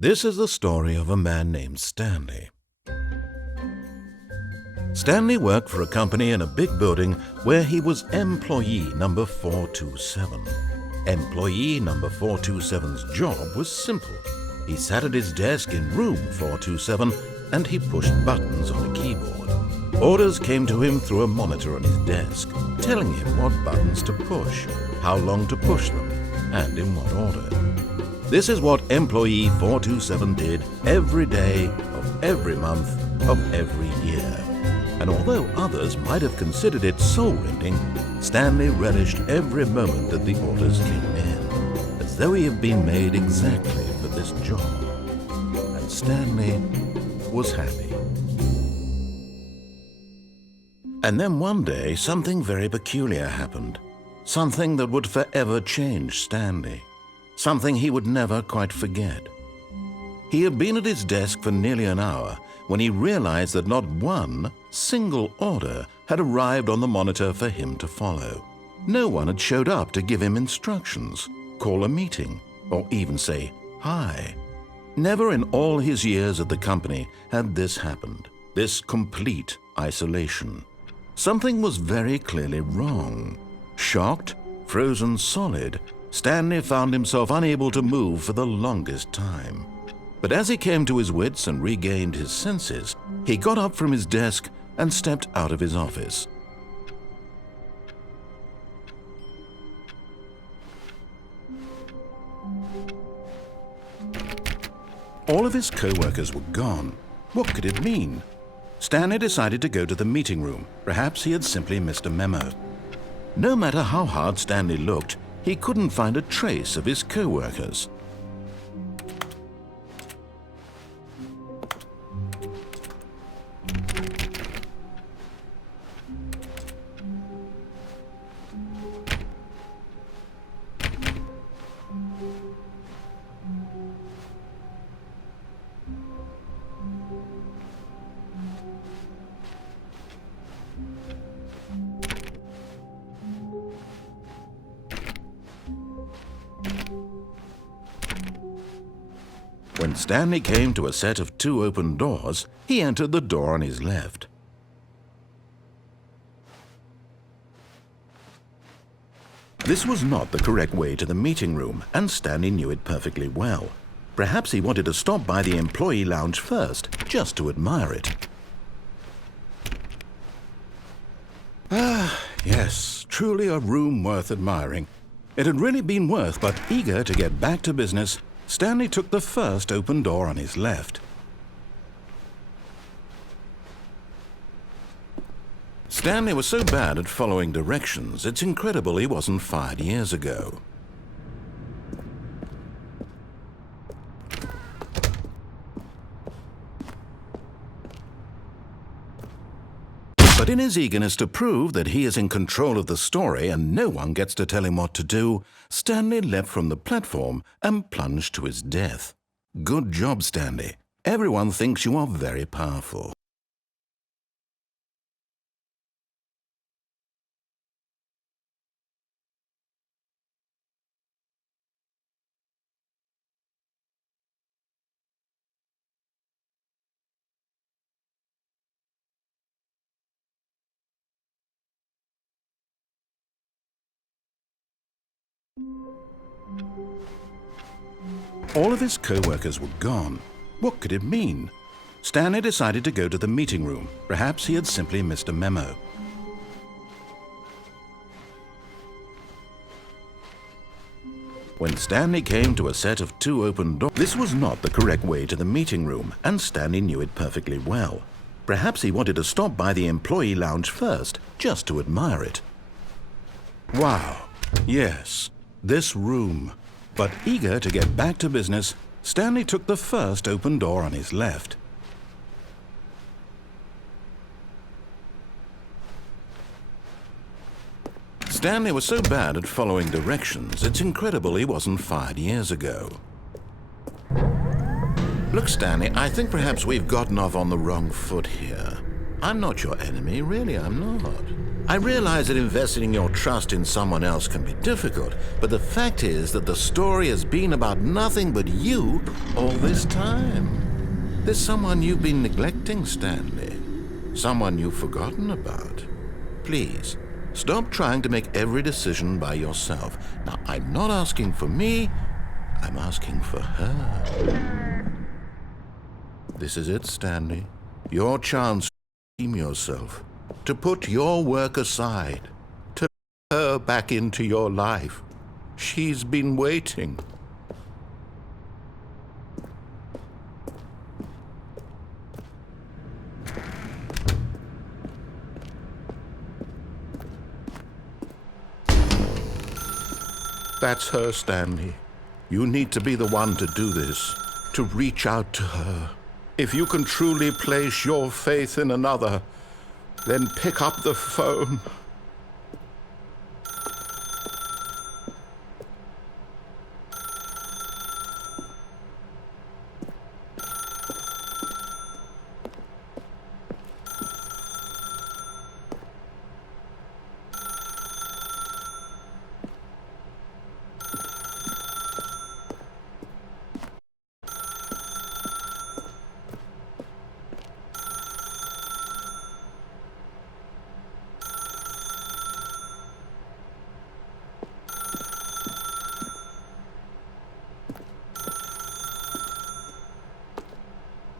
This is the story of a man named Stanley. Stanley worked for a company in a big building where he was employee number 427. Employee number 427's job was simple. He sat at his desk in room 427 and he pushed buttons on a keyboard. Orders came to him through a monitor on his desk, telling him what buttons to push, how long to push them, and in what order. This is what employee 427 did every day of every month of every year. And although others might have considered it soul-rending, Stanley relished every moment that the orders came in, as though he had been made exactly for this job. And Stanley was happy. And then one day, something very peculiar happened. Something that would forever change Stanley. Something he would never quite forget. He had been at his desk for nearly an hour when he realized that not one single order had arrived on the monitor for him to follow. No one had showed up to give him instructions, call a meeting, or even say hi. Never in all his years at the company had this happened, this complete isolation. Something was very clearly wrong. Shocked, frozen solid, Stanley found himself unable to move for the longest time. But as he came to his wits and regained his senses, he got up from his desk and stepped out of his office. All of his co-workers were gone. What could it mean? Stanley decided to go to the meeting room. Perhaps he had simply missed a memo. No matter how hard Stanley looked, he couldn't find a trace of his co-workers. When Stanley came to a set of 2 open doors, he entered the door on his left. This was not the correct way to the meeting room, and Stanley knew it perfectly well. Perhaps he wanted to stop by the employee lounge first, just to admire it. Ah, yes, truly a room worth admiring. It had really been worth, but eager to get back to business, Stanley took the first open door on his left. Stanley was so bad at following directions, it's incredible he wasn't fired years ago. But in his eagerness to prove that he is in control of the story and no one gets to tell him what to do, Stanley leapt from the platform and plunged to his death. Good job, Stanley. Everyone thinks you are very powerful. All of his co-workers were gone. What could it mean? Stanley decided to go to the meeting room. Perhaps he had simply missed a memo. When Stanley came to a set of 2 open doors, this was not the correct way to the meeting room, and Stanley knew it perfectly well. Perhaps he wanted to stop by the employee lounge first, just to admire it. Wow, yes, this room. But eager to get back to business, Stanley took the first open door on his left. Stanley was so bad at following directions, it's incredible he wasn't fired years ago. Look, Stanley, I think perhaps we've gotten off on the wrong foot here. I'm not your enemy, really, I'm not. I realize that investing your trust in someone else can be difficult, but the fact is that the story has been about nothing but you all this time. There's someone you've been neglecting, Stanley. Someone you've forgotten about. Please, stop trying to make every decision by yourself. Now, I'm not asking for me, I'm asking for her. This is it, Stanley. Your chance to redeem yourself, to put your work aside, to let her back into your life. She's been waiting. That's her, Stanley. You need to be the one to do this, to reach out to her. If you can truly place your faith in another, then pick up the phone.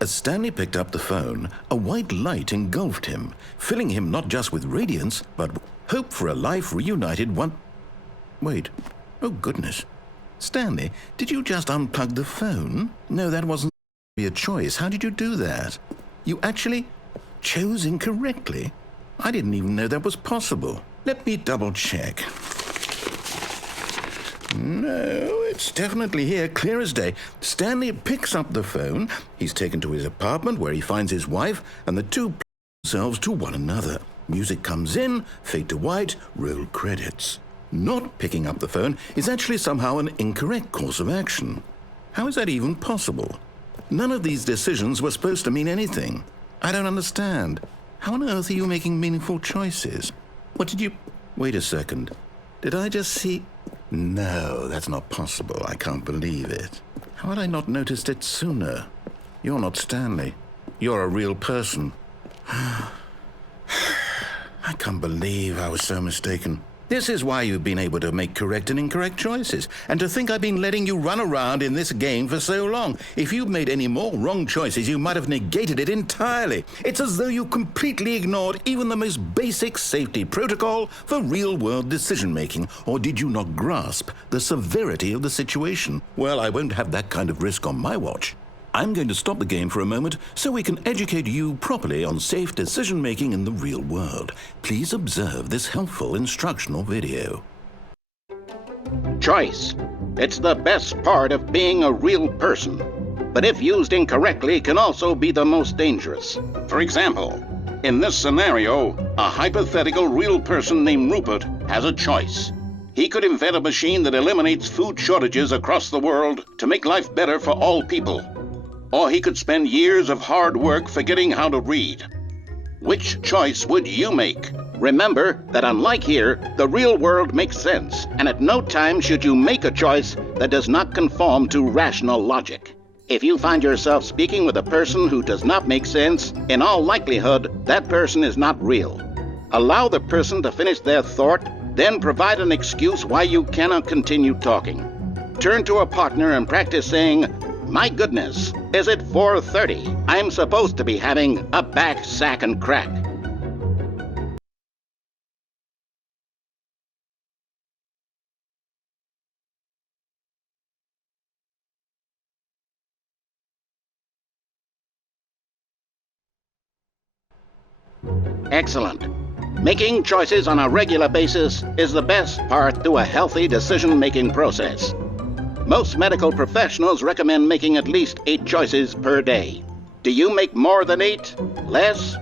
As Stanley picked up the phone, a white light engulfed him, filling him not just with radiance, but with hope for a life reunited Wait. Oh, goodness. Stanley, did you just unplug the phone? No, that wasn't a choice. How did you do that? You actually chose incorrectly? I didn't even know that was possible. Let me double-check. No, it's definitely here, clear as day. Stanley picks up the phone. He's taken to his apartment where he finds his wife, and the two play themselves to one another. Music comes in, fade to white, roll credits. Not picking up the phone is actually somehow an incorrect course of action. How is that even possible? None of these decisions were supposed to mean anything. I don't understand. How on earth are you making meaningful choices? What did you... Wait a second. Did I just see... No, that's not possible. I can't believe it. How had I not noticed it sooner? You're not Stanley. You're a real person. I can't believe I was so mistaken. This is why you've been able to make correct and incorrect choices. And to think I've been letting you run around in this game for so long. If you'd made any more wrong choices, you might have negated it entirely. It's as though you completely ignored even the most basic safety protocol for real-world decision-making. Or did you not grasp the severity of the situation? Well, I won't have that kind of risk on my watch. I'm going to stop the game for a moment so we can educate you properly on safe decision-making in the real world. Please observe this helpful instructional video. Choice. It's the best part of being a real person, but if used incorrectly can also be the most dangerous. For example, in this scenario, a hypothetical real person named Rupert has a choice. He could invent a machine that eliminates food shortages across the world to make life better for all people. Or he could spend years of hard work forgetting how to read. Which choice would you make? Remember that unlike here, the real world makes sense, and at no time should you make a choice that does not conform to rational logic. If you find yourself speaking with a person who does not make sense, in all likelihood, that person is not real. Allow the person to finish their thought, then provide an excuse why you cannot continue talking. Turn to a partner and practice saying, "My goodness, is it 4:30? I'm supposed to be having a back, sack, and crack." Excellent. Making choices on a regular basis is the best part to a healthy decision-making process. Most medical professionals recommend making at least 8 choices per day. Do you make more than 8? Less?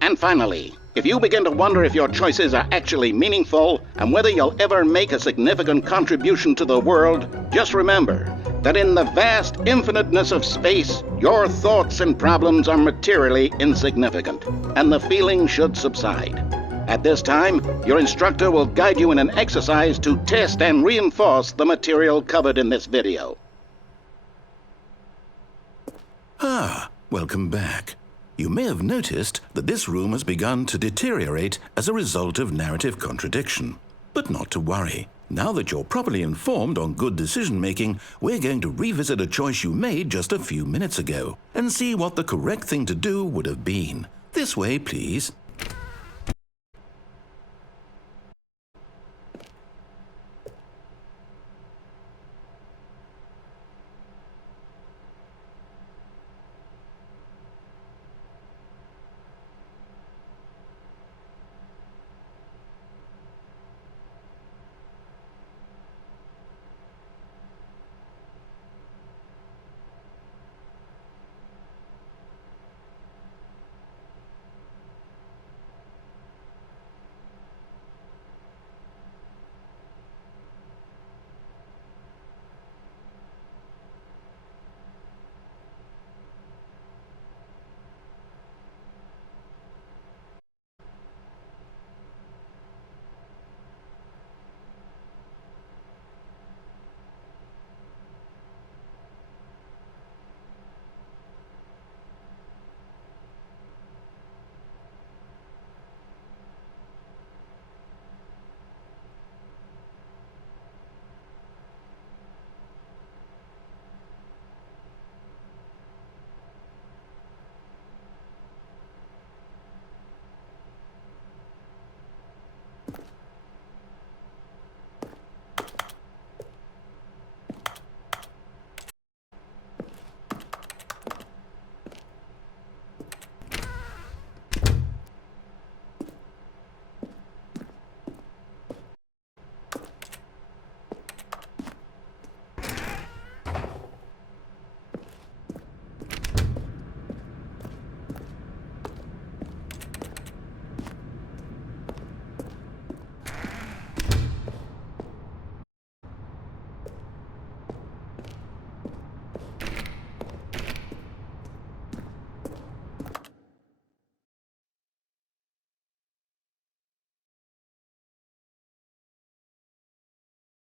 And finally, if you begin to wonder if your choices are actually meaningful and whether you'll ever make a significant contribution to the world, just remember that in the vast infiniteness of space, your thoughts and problems are materially insignificant, and the feeling should subside. At this time, your instructor will guide you in an exercise to test and reinforce the material covered in this video. Ah, welcome back. You may have noticed that this room has begun to deteriorate as a result of narrative contradiction. But not to worry. Now that you're properly informed on good decision-making, we're going to revisit a choice you made just a few minutes ago and see what the correct thing to do would have been. This way, please.